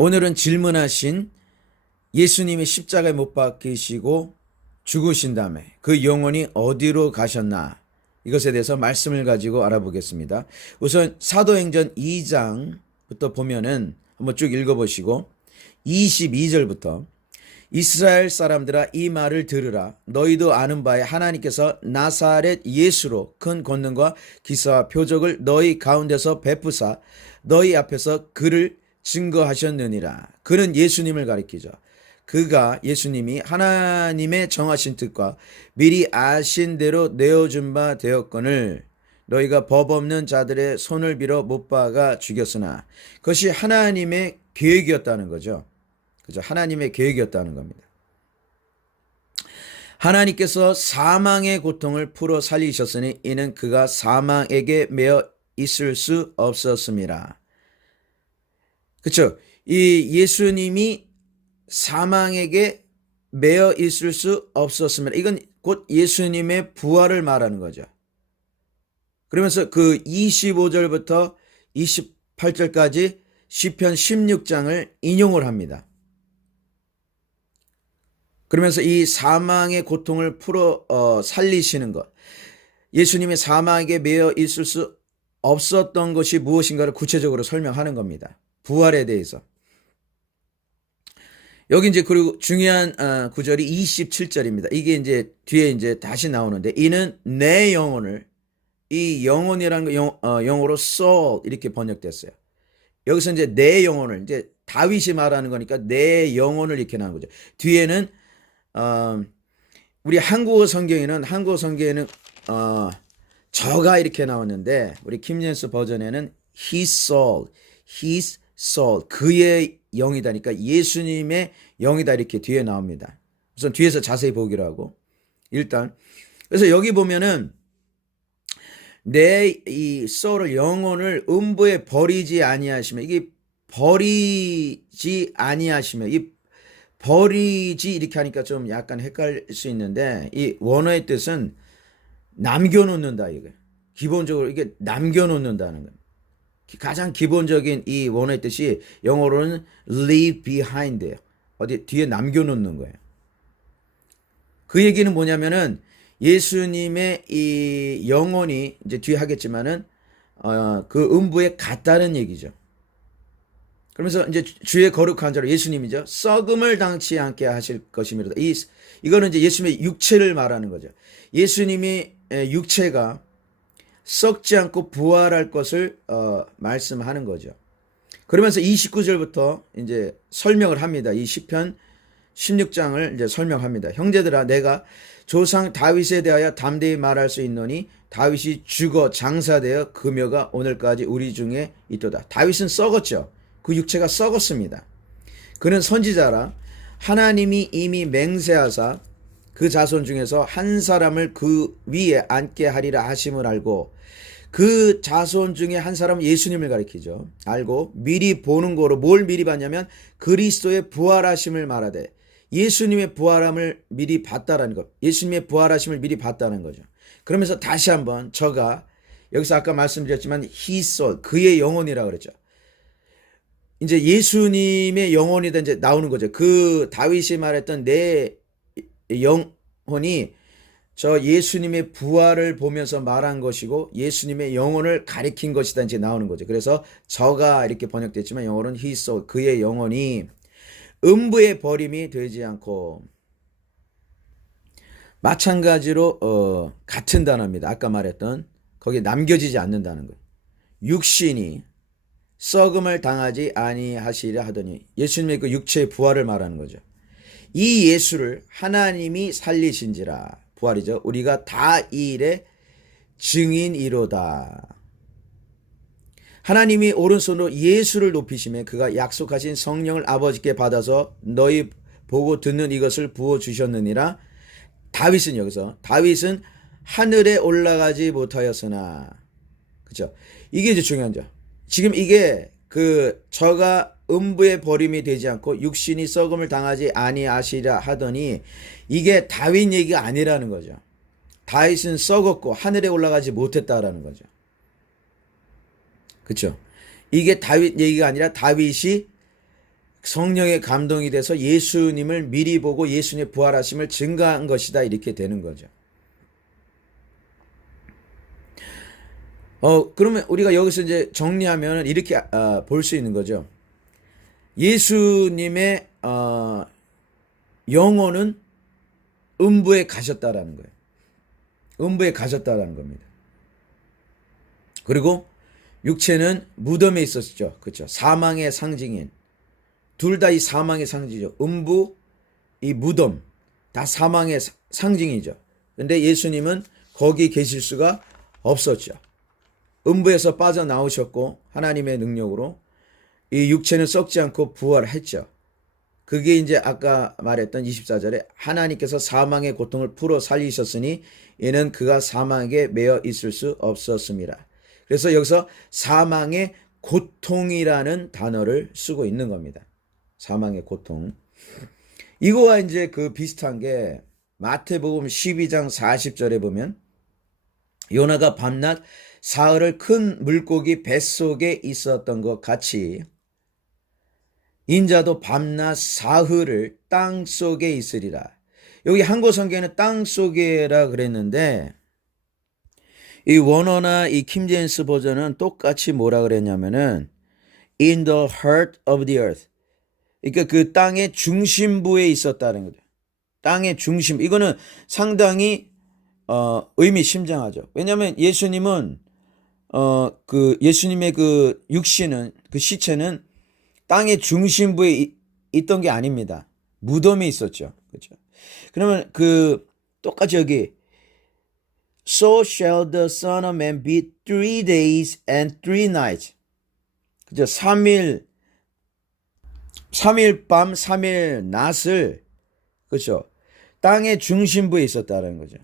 오늘은 질문하신 예수님이 십자가에 못 박히시고 죽으신 다음에 그 영혼이 어디로 가셨나, 이것에 대해서 말씀을 가지고 알아보겠습니다. 우선 사도행전 2장부터 보면은 한번 쭉 읽어보시고 22절부터 이스라엘 사람들아 이 말을 들으라. 너희도 아는 바에 하나님께서 나사렛 예수로 큰 권능과 기사와 표적을 너희 가운데서 베푸사 너희 앞에서 그를 증거하셨느니라. 그는 예수님을 가리키죠. 그가 예수님이 하나님의 정하신 뜻과 미리 아신 대로 내어준 바 되었거늘 너희가 법 없는 자들의 손을 빌어 못 박아 죽였으나 그것이 하나님의 계획이었다는 거죠. 그죠? 하나님의 계획이었다는 겁니다. 하나님께서 사망의 고통을 풀어 살리셨으니 이는 그가 사망에게 매어 있을 수 없었습니다. 그렇죠? 이 예수님이 사망에게 매어 있을 수 없었습니다. 이건 곧 예수님의 부활을 말하는 거죠. 그러면서 그 25절부터 28절까지 시편 16장을 인용을 합니다. 그러면서 이 사망의 고통을 풀어 살리시는 것, 예수님의 사망에게 매여 있을 수 없었던 것이 무엇인가를 구체적으로 설명하는 겁니다. 부활에 대해서. 여기 이제 그리고 중요한 구절이 27절입니다. 이게 이제 뒤에 이제 다시 나오는데 이는 내 영혼을, 이 영혼이라는 거 영어로 soul 이렇게 번역됐어요. 여기서 이제 내 영혼을, 이제 다윗이 말하는 거니까 내 영혼을 이렇게 나온 거죠. 뒤에는 우리 한국어 성경에는 저가 이렇게 나왔는데 우리 킹제임스 버전에는 his soul, 그의 영이다니까 예수님의 영이다 이렇게 뒤에 나옵니다. 우선 뒤에서 자세히 보기로 하고 일단 그래서 여기 보면은 내 이 soul을, 영혼을 음부에 버리지 아니하시며, 이게 버리지 아니하시며, 이 버리지 이렇게 하니까 좀 약간 헷갈릴 수 있는데 이 원어의 뜻은 남겨놓는다, 이거 기본적으로 이게 남겨놓는다는 거예요. 가장 기본적인 이 원어의 뜻이 영어로는 leave behind예요. 어디 뒤에 남겨놓는 거예요. 그 얘기는 뭐냐면은 예수님의 이 영혼이 이제 뒤에 하겠지만은 그 음부에 갔다는 얘기죠. 그러면서 이제 주의 거룩한 자로 예수님이죠. 썩음을 당치 않게 하실 것이미로다. 이거는 이제 예수님의 육체를 말하는 거죠. 예수님이 육체가 썩지 않고 부활할 것을 말씀하는 거죠. 그러면서 29절부터 이제 설명을 합니다. 이 시편 16장을 이제 설명합니다. 형제들아, 내가 조상 다윗에 대하여 담대히 말할 수 있노니 다윗이 죽어 장사되어 금여가 오늘까지 우리 중에 있도다. 다윗은 썩었죠. 그 육체가 썩었습니다. 그는 선지자라 하나님이 이미 맹세하사 그 자손 중에서 한 사람을 그 위에 앉게 하리라 하심을 알고, 그 자손 중에 한 사람은 예수님을 가리키죠. 알고 미리 보는 거로 뭘 미리 봤냐면 그리스도의 부활하심을 말하되, 예수님의 부활함을 미리 봤다라는 것, 예수님의 부활하심을 미리 봤다는 거죠. 그러면서 다시 한번 저가 여기서 아까 말씀드렸지만 his soul, 그의 영혼이라고 그랬죠. 이제 예수님의 영혼이다 이제 나오는 거죠. 그 다윗이 말했던 내 영혼이 저 예수님의 부활을 보면서 말한 것이고 예수님의 영혼을 가리킨 것이다 이제 나오는 거죠. 그래서 저가 이렇게 번역됐지만 영어로는 his soul, 그의 영혼이 음부의 버림이 되지 않고, 마찬가지로 같은 단어입니다. 아까 말했던 거기에 남겨지지 않는다는 거예요. 육신이 썩음을 당하지 아니하시려 하더니, 예수님의 그 육체의 부활을 말하는 거죠. 이 예수를 하나님이 살리신지라, 부활이죠. 우리가 다 이 일의 증인이로다. 하나님이 오른손으로 예수를 높이시며 그가 약속하신 성령을 아버지께 받아서 너희 보고 듣는 이것을 부어주셨느니라. 다윗은 여기서 다윗은 하늘에 올라가지 못하였으나, 그죠? 이게 이제 중요한 점. 지금 이게 그 저가 음부의 버림이 되지 않고 육신이 썩음을 당하지 아니하시라 하더니 이게 다윗 얘기가 아니라는 거죠. 다윗은 썩었고 하늘에 올라가지 못했다라는 거죠. 그렇죠? 이게 다윗 얘기가 아니라 다윗이 성령의 감동이 돼서 예수님을 미리 보고 예수님의 부활하심을 증거한 것이다. 이렇게 되는 거죠. 그러면 우리가 여기서 이제 정리하면 이렇게 볼 수 있는 거죠. 예수님의 영혼은 음부에 가셨다라는 거예요. 음부에 가셨다라는 겁니다. 그리고 육체는 무덤에 있었죠. 그렇죠. 사망의 상징인. 둘 다 이 사망의 상징이죠. 음부, 이 무덤 다 사망의 상징이죠. 근데 예수님은 거기 계실 수가 없었죠. 음부에서 빠져나오셨고 하나님의 능력으로 이 육체는 썩지 않고 부활했죠. 그게 이제 아까 말했던 24절에 하나님께서 사망의 고통을 풀어 살리셨으니 이는 그가 사망에 매여 있을 수 없었습니다. 그래서 여기서 사망의 고통이라는 단어를 쓰고 있는 겁니다. 사망의 고통. 이거와 이제 그 비슷한 게 마태복음 12장 40절에 보면 요나가 밤낮 사흘을 큰 물고기 뱃속에 있었던 것 같이 인자도 밤낮 사흘을 땅 속에 있으리라. 여기 한국 성경에는 땅 속에라 그랬는데 이 원어나 이 킹제임스 버전은 똑같이 뭐라 그랬냐면은 in the heart of the earth. 그러니까 그 땅의 중심부에 있었다는 거죠. 땅의 중심. 이거는 상당히 의미심장하죠. 왜냐하면 예수님은 그 예수님의 그 육신은 그 시체는 땅의 중심부에 있던 게 아닙니다. 무덤에 있었죠. 그렇죠. 그러면 그 똑같이 여기 So shall the Son of Man be 3 days and 3 nights. 그죠? 3일 밤 3일 낮을 그렇죠. 땅의 중심부에 있었다는 거죠.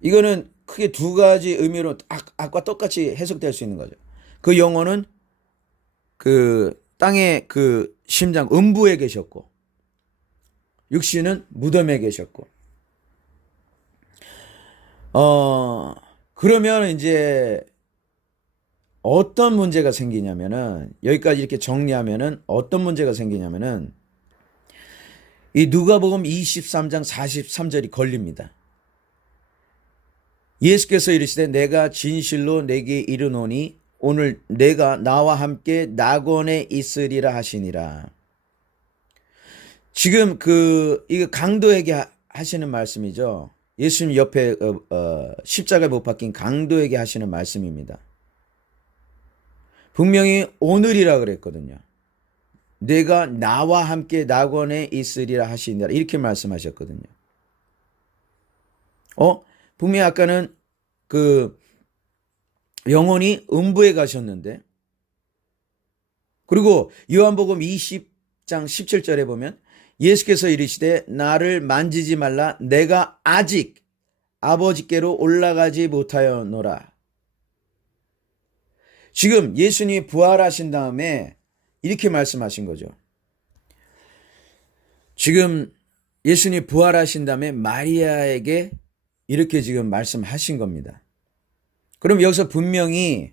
이거는 크게 두 가지 의미로 아까 똑같이 해석될 수 있는 거죠. 그 영혼은 그 땅의 그 심장 음부에 계셨고 육신은 무덤에 계셨고 그러면 이제 어떤 문제가 생기냐면은 여기까지 이렇게 정리하면은 어떤 문제가 생기냐면은 이 누가복음 23장 43절이 걸립니다. 예수께서 이르시되 내가 진실로 내게 이르노니 오늘 내가 나와 함께 낙원에 있으리라 하시니라. 지금 이거 강도에게 하시는 말씀이죠. 예수님 옆에 십자가에 못 박힌 강도에게 하시는 말씀입니다. 분명히 오늘이라 그랬거든요. 내가 나와 함께 낙원에 있으리라 하시니라 이렇게 말씀하셨거든요. 분명히 아까는 그 영혼이 음부에 가셨는데 그리고 요한복음 20장 17절에 보면 예수께서 이르시되 나를 만지지 말라 내가 아직 아버지께로 올라가지 못하였노라. 지금 예수님이 부활하신 다음에 이렇게 말씀하신 거죠. 지금 예수님이 부활하신 다음에 마리아에게 이렇게 지금 말씀하신 겁니다. 그럼 여기서 분명히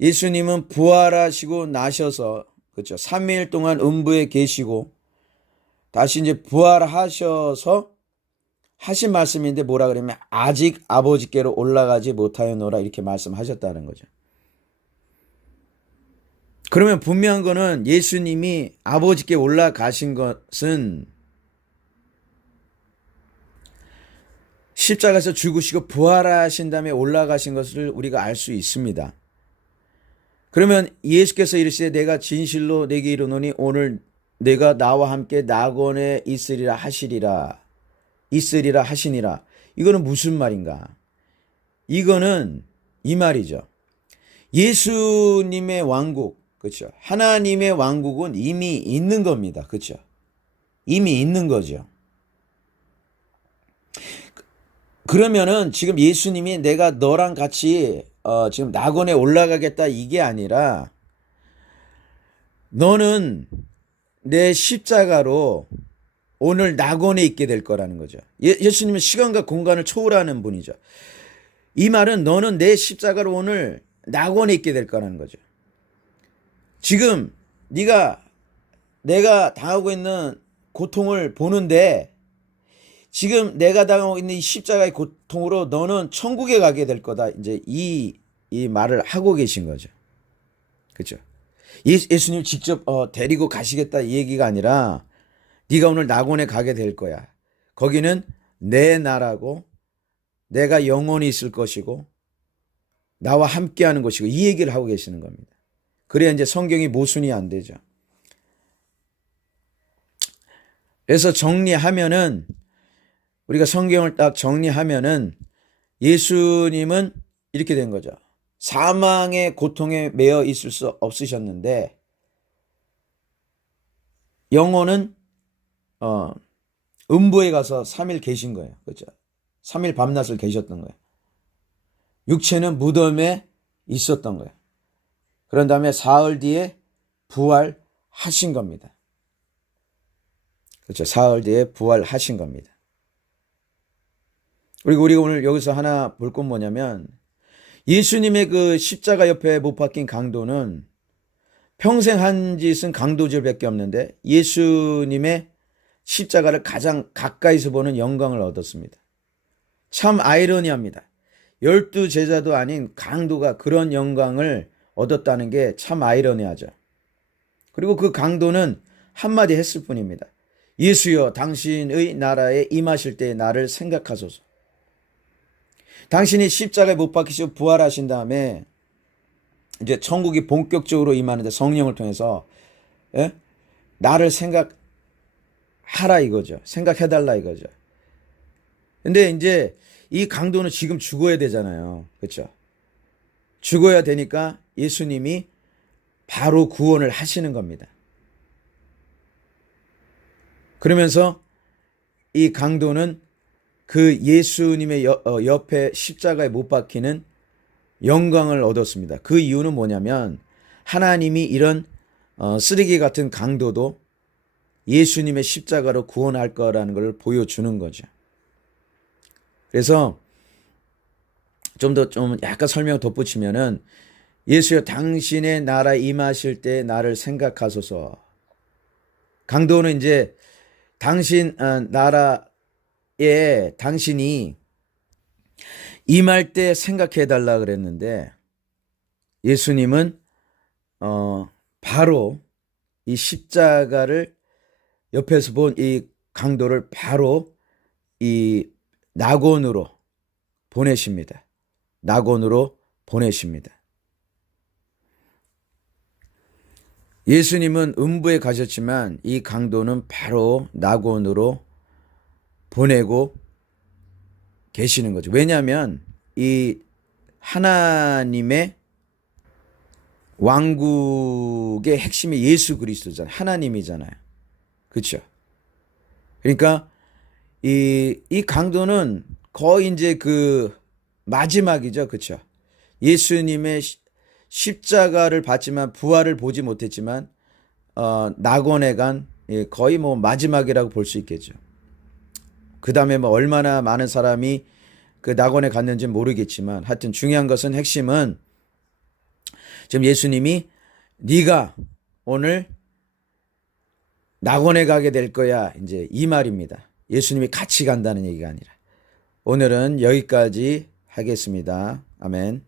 예수님은 부활하시고 나셔서 그렇죠. 3일 동안 음부에 계시고 다시 이제 부활하셔서 하신 말씀인데 뭐라 그러면 아직 아버지께로 올라가지 못하였노라 이렇게 말씀하셨다는 거죠. 그러면 분명한 거는 예수님이 아버지께 올라가신 것은 십자가에서 죽으시고 부활하신 다음에 올라가신 것을 우리가 알 수 있습니다. 그러면 예수께서 이르시되 내가 진실로 내게 이르노니 오늘 내가 나와 함께 낙원에 있으리라 하시니라. 이거는 무슨 말인가? 이거는 이 말이죠. 예수님의 왕국, 그렇죠? 하나님의 왕국은 이미 있는 겁니다. 그렇죠? 이미 있는 거죠. 그러면은 지금 예수님이 내가 너랑 같이 지금 낙원에 올라가겠다 이게 아니라 너는 내 십자가로 오늘 낙원에 있게 될 거라는 거죠. 예수님은 시간과 공간을 초월하는 분이죠. 이 말은 너는 내 십자가로 오늘 낙원에 있게 될 거라는 거죠. 지금 네가 내가 당하고 있는 고통을 보는데 지금 내가 당하고 있는 이 십자가의 고통으로 너는 천국에 가게 될 거다. 이제 이 말을 하고 계신 거죠. 그렇죠? 예수님 직접 데리고 가시겠다 이 얘기가 아니라 네가 오늘 낙원에 가게 될 거야. 거기는 내 나라고 내가 영원히 있을 것이고 나와 함께하는 것이고 이 얘기를 하고 계시는 겁니다. 그래야 이제 성경이 모순이 안 되죠. 그래서 정리하면은 우리가 성경을 딱 정리하면은 예수님은 이렇게 된 거죠. 사망의 고통에 매여 있을 수 없으셨는데 영혼은 음부에 가서 3일 계신 거예요. 그렇죠? 3일 밤낮을 계셨던 거예요. 육체는 무덤에 있었던 거예요. 그런 다음에 사흘 뒤에 부활하신 겁니다. 그렇죠? 사흘 뒤에 부활하신 겁니다. 그리고 우리가 오늘 여기서 하나 볼 건 뭐냐면 예수님의 그 십자가 옆에 못 박힌 강도는 평생 한 짓은 강도질밖에 없는데 예수님의 십자가를 가장 가까이서 보는 영광을 얻었습니다. 참 아이러니합니다. 12제자도 아닌 강도가 그런 영광을 얻었다는 게 참 아이러니하죠. 그리고 그 강도는 한마디 했을 뿐입니다. 예수여 당신의 나라에 임하실 때 나를 생각하소서. 당신이 십자가에 못 박히시고 부활하신 다음에 이제 천국이 본격적으로 임하는데 성령을 통해서 나를 생각하라 이거죠. 생각해달라 이거죠. 근데 이제 이 강도는 지금 죽어야 되잖아요. 그렇죠? 죽어야 되니까 예수님이 바로 구원을 하시는 겁니다. 그러면서 이 강도는 그 예수님의 옆에 십자가에 못 박히는 영광을 얻었습니다. 그 이유는 뭐냐면 하나님이 이런 쓰레기 같은 강도도 예수님의 십자가로 구원할 거라는 걸 보여주는 거죠. 그래서 좀 약간 설명 덧붙이면은 예수여 당신의 나라에 임하실 때 나를 생각하소서. 강도는 이제 당신 나라에 당신이 임할 때 생각해 달라 그랬는데 예수님은 바로 이 십자가를 옆에서 본 이 강도를 바로 이 낙원으로 보내십니다. 낙원으로 보내십니다. 예수님은 음부에 가셨지만 이 강도는 바로 낙원으로 보내고 계시는 거죠. 왜냐하면 이 하나님의 왕국의 핵심이 예수 그리스도잖아요. 하나님이잖아요. 그렇죠? 그러니까 이 강도는 거의 이제 그 마지막이죠. 그렇죠? 예수님의 십자가를 봤지만 부활을 보지 못했지만 낙원에 간 거의 뭐 마지막이라고 볼 수 있겠죠. 그 다음에 뭐 얼마나 많은 사람이 그 낙원에 갔는지는 모르겠지만 하여튼 중요한 것은 핵심은 지금 예수님이 네가 오늘 낙원에 가게 될 거야 이제 이 말입니다. 예수님이 같이 간다는 얘기가 아니라. 오늘은 여기까지 하겠습니다. 아멘.